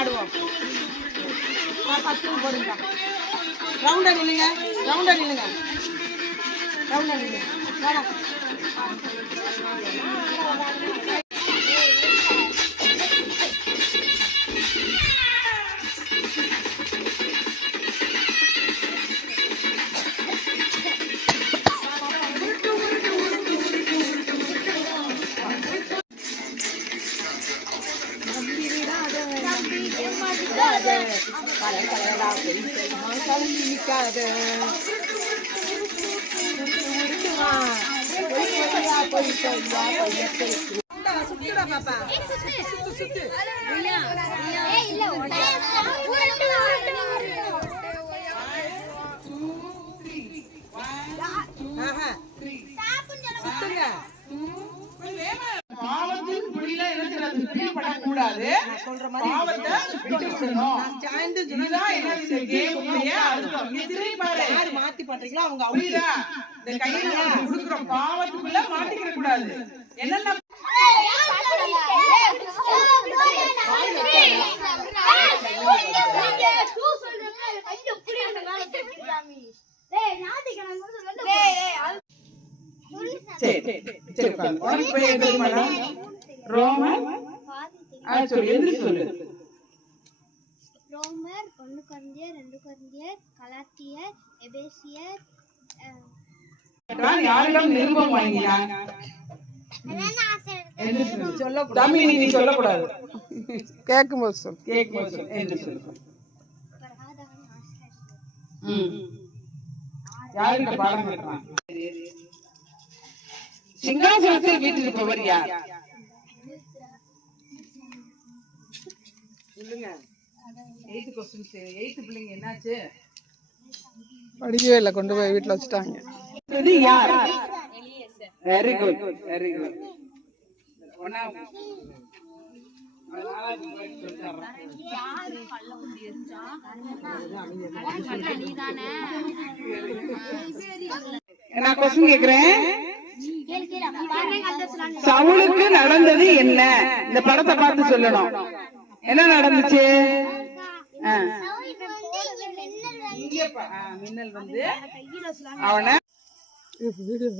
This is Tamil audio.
ஆடுவோம். 10 போடுங்க. ரவுண்டா நில்லுங்க, ரவுண்டா நில்லுங்க, ரவுண்டா நில்லுங்க. வாடா. சுத்துடா பாப்பா, சுத்து சுத்து. சுத்துங்க. பாவத்தின் புரியல என்ன பிரியப்படக்கூடாது. சொல்ற மாதிரி பாவத்தை விட்டு விடணும். ஸ்டாண்ட் இதுதான் என்ன கேமுடைய அர்த்தம். இதுலயே பாரு யார் மாத்தி பண்றீங்களோ அவங்க புரியுதா? இந்த கையில குடுக்குற பாவத்துக்குள்ள மாட்டிக்க கூடாது. என்னென்ன ரோமர் 1 கொரிந்தியர் 2 கொரிந்தியர் கலாத்தியர் எபேசியர் யாரிடம் நிருபம் வாங்கினான் தம்பி நீ சொல்லக்கூடாது. கேட்கும்போது சொல், கேட்கும்போது சொல் என்று சொல்லு. யாருக்கு பாடம் கேட்கிறான்? சிங்காசனத்தில் வீற்றிருப்பவர் யார்? சொல்லுங்க. 8th क्वेश्चंस 8th பிள்ளைங்க என்னாச்சு? படிக்கவே இல்ல, கொண்டு போய் வீட்ல வச்சிட்டாங்க. இது யார்? Very good, very good. ஒண்ணா நான் क्वेश्चन கேக்குறேன். சவுலுக்கு நடந்தது என்ன? இந்த படத்தை பார்த்து சொல்லணும். என்ன நடந்துச்சு? மின்னல் வந்து அவனை வீடியோ